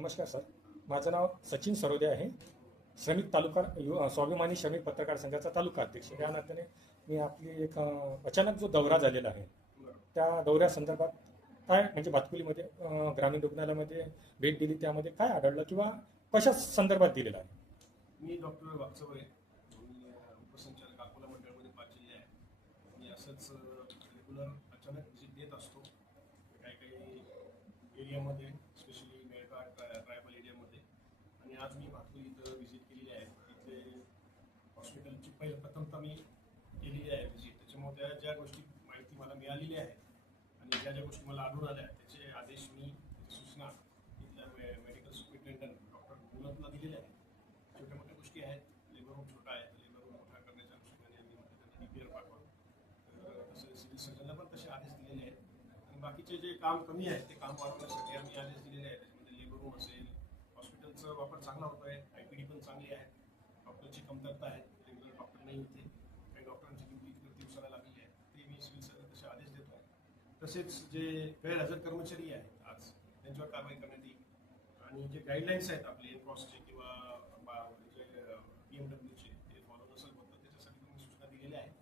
नमस्कार सर, माझं नाव सचिन सरोदे आहे. श्रमिक तालुका स्वाभिमानी श्रमिक पत्रकार संघाचा तालुका अध्यक्ष या नात्याने मी आपली एक अचानक जो दौरा झालेला आहे त्या दौऱ्यासंदर्भात काय म्हणजे भातकुलीमध्ये ग्रामीण रुग्णालयामध्ये भेट दिली, त्यामध्ये काय आढळलं किंवा कशा संदर्भात दिलेलं आहे? मी डॉक्टर वागचौरे, मी उपसंचालक अकोला मंडळामध्ये पाहिलेले आहे. मी असंच रेग्युलर अचानक व्हिजिट देत असतो काही एरियामध्ये, स्पेशली मेळघाट ट्रायबल एरियामध्ये. आणि आज मी भातकुली इथं व्हिजिट केलेली आहे. तिथे हॉस्पिटलची प्रथमतः मी केलेली आहे व्हिजिट. त्याच्यामुळे त्या ज्या गोष्टी माहिती मला मिळालेली आहे आणि ज्या ज्या गोष्टी मला आढळून आल्या त्याचे आदेश मी सूचना इथल्या मेडिकल सुपरिटेंडंट डॉक्टर मुलतला दिलेले आहेत. छोट्या मोठ्या गोष्टी आहेत, लेबर रूम छोटा आहे, लेबर रूम मोठा करण्याच्या अनुषंगाने आम्ही म्हटलं त्यांनी DPR पाठवा. तर तसं सिव्हिल सर्जनला पण तसे आदेश दिलेले आहेत. आणि बाकीचे जे काम कमी आहे ते काम वाढवण्यासाठी आम्ही आदेश दिलेले आहेत. त्याच्यामध्ये लेबर रूम असेल, हॉस्पिटलचा वापर चांगला होतो आहे, IPD पण चांगली आहे, डॉक्टरची कमतरता आहे, रेग्युलर डॉक्टर नाही इथे, काही डॉक्टरांची ड्युटी दिवसाला लागली आहे, ते मी सिव्हिल सर्जन तसे आदेश देतो आहे. तसेच जे गैरहजर कर्मचारी आहेत आज त्यांच्यावर कारवाई करण्यात येईल. आणि जे गाईडलाईन्स आहेत आपले क्रॉसचे किंवा जे PMWचे ते फॉलो नसेल होतं त्याच्यासाठी मी सूचना दिलेल्या आहेत.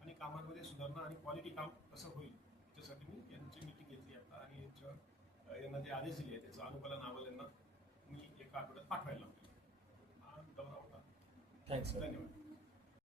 आणि कामांमध्ये सुधारणा आणि क्वालिटी काम कसं होईल त्याच्यासाठी मी यांची मीटिंग घेतली आता. आणि यांना जे आदेश दिले त्याचं अनुपालन अहवाल यांना मी एका आठवड्यात पाठवायला लागतो. हा दौरा होता. Thanks sir. धन्यवाद.